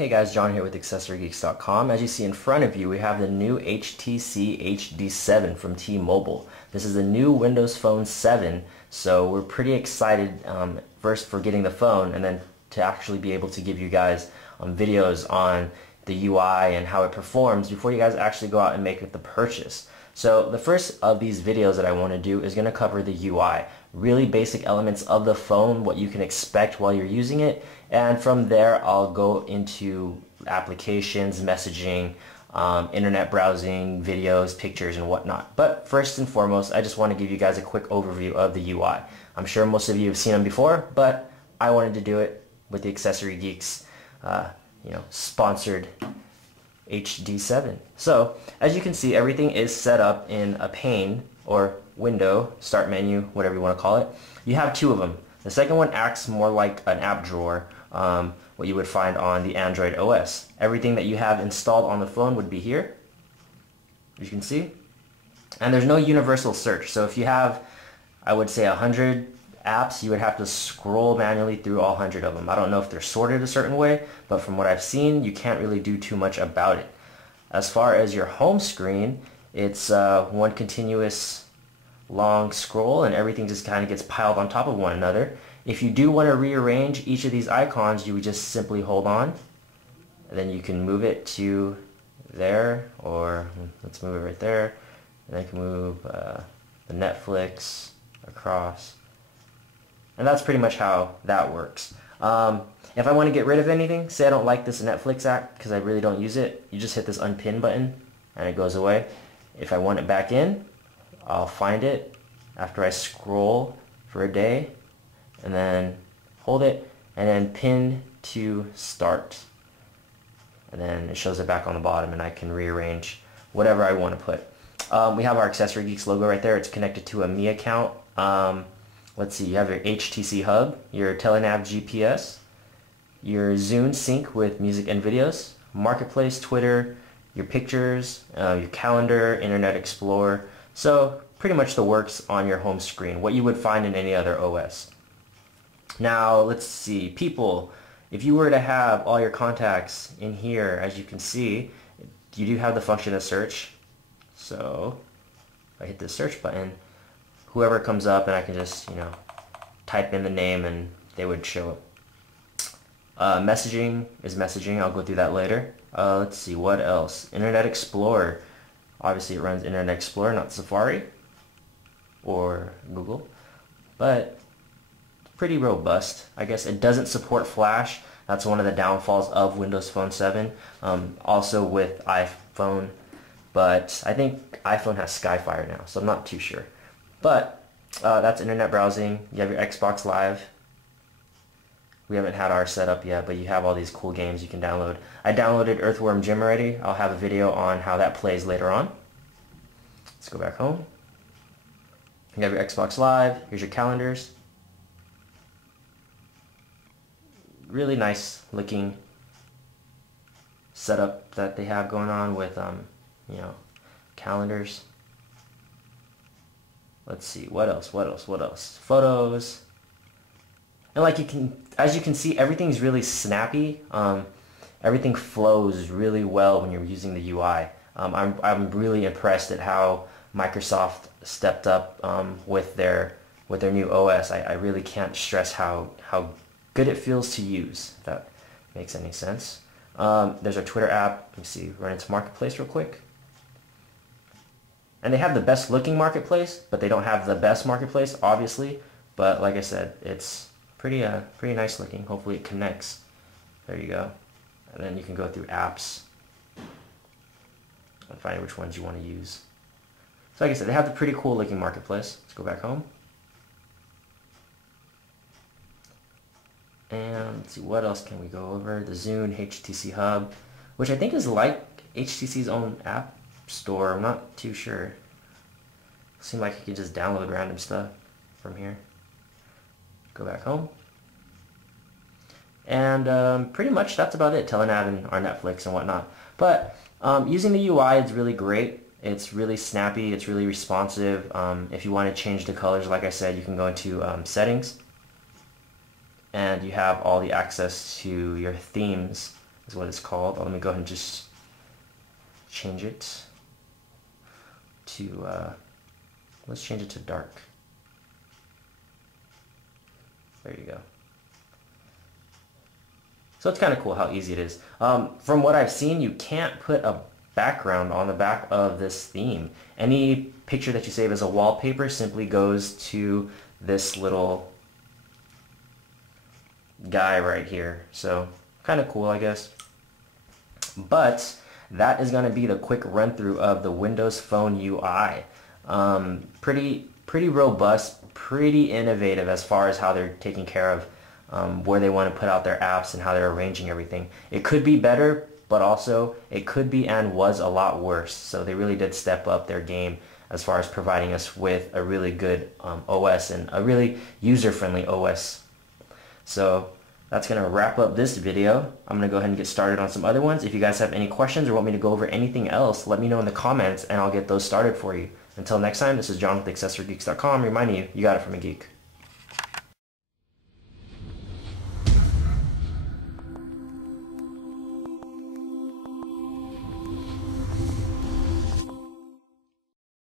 Hey guys, John here with AccessoryGeeks.com. As you see in front of you, we have the new HTC HD7 from T-Mobile. This is a new Windows Phone 7, so we're pretty excited first for getting the phone and then to actually be able to give you guys videos on the UI and how it performs before you guys actually go out and make the purchase. So the first of these videos that I want to do is going to cover the UI, really basic elements of the phone, what you can expect while you're using it, and from there I'll go into applications, messaging, internet browsing, videos, pictures, and whatnot. But first and foremost, I just want to give you guys a quick overview of the UI. I'm sure most of you have seen them before, but I wanted to do it with the Accessory Geeks, sponsored HD7. So as you can see, everything is set up in a pane or window, start menu, whatever you want to call it. You have two of them. The second one acts more like an app drawer, what you would find on the Android OS. Everything that you have installed on the phone would be here, as you can see. And there's no universal search. So if you have, I would say, 100 apps, you would have to scroll manually through all 100 of them. I don't know if they're sorted a certain way, but from what I've seen, you can't really do too much about it. As far as your home screen, it's one continuous long scroll and everything just kind of gets piled on top of one another. If you do want to rearrange each of these icons, you would just simply hold on and then you can move it to there, or let's move it right there, and I can move the Netflix across. And that's pretty much how that works. If I want to get rid of anything, say I don't like this Netflix app because I really don't use it, you just hit this unpin button and it goes away. If I want it back in, I'll find it after I scroll for a day and then hold it and then pin to start. And then it shows it back on the bottom and I can rearrange whatever I want to put. We have our Accessory Geeks logo right there. It's connected to a Me account. Let's see, you have your HTC hub, your telenav GPS, your Zune sync with music and videos, marketplace, Twitter, your pictures, your calendar, Internet Explorer. So pretty much the works on your home screen, what you would find in any other OS. Now let's see, people, if you were to have all your contacts in here, as you can see, you do have the function of search. So if I hit the search button, whoever comes up and I can just, type in the name and they would show up. Messaging is messaging. I'll go through that later. Let's see, what else? Internet Explorer. Obviously it runs Internet Explorer, not Safari or Google, but pretty robust. I guess it doesn't support Flash. That's one of the downfalls of Windows Phone 7. Also with iPhone, but I think iPhone has Skyfire now, so I'm not too sure. But that's internet browsing. You have your Xbox Live. We haven't had ours set up yet, but you have all these cool games you can download. I downloaded Earthworm Jim already. I'll have a video on how that plays later on. Let's go back home. You have your Xbox Live. Here's your calendars. Really nice looking setup that they have going on with calendars. Let's see, what else? Photos. And as you can see, everything's really snappy. Everything flows really well when you're using the UI. I'm really impressed at how Microsoft stepped up with their new OS. I really can't stress how good it feels to use, if that makes any sense. There's our Twitter app. Let me see, run into Marketplace real quick. And they have the best looking marketplace, but they don't have the best marketplace, obviously. But like I said, it's pretty nice looking. Hopefully it connects. There you go. And then you can go through apps and find which ones you want to use. So like I said, they have the pretty cool looking marketplace. Let's go back home. And let's see, what else can we go over? The Zune HTC hub, which I think is like HTC's own app store. I'm not too sure. Seems like you can just download random stuff from here. Go back home. And pretty much that's about it. Telenav and our Netflix and whatnot. But using the UI is really great. It's really snappy. It's really responsive. If you want to change the colors, like I said, you can go into settings. And you have all the access to your themes is what it's called. Let me go ahead and just change it to, let's change it to dark. There you go. So it's kind of cool how easy it is. From what I've seen, you can't put a background on the back of this theme. Any picture that you save as a wallpaper simply goes to this little guy right here. So kind of cool, I guess. But that is going to be the quick run through of the Windows Phone UI. Pretty robust, pretty innovative as far as how they're taking care of where they want to put out their apps and how they're arranging everything. It could be better, but also it could be and was a lot worse. So they really did step up their game as far as providing us with a really good OS and a really user-friendly OS. So that's going to wrap up this video. I'm going to go ahead and get started on some other ones. If you guys have any questions or want me to go over anything else, let me know in the comments and I'll get those started for you. Until next time, this is John with AccessoryGeeks.com reminding you, you got it from a geek.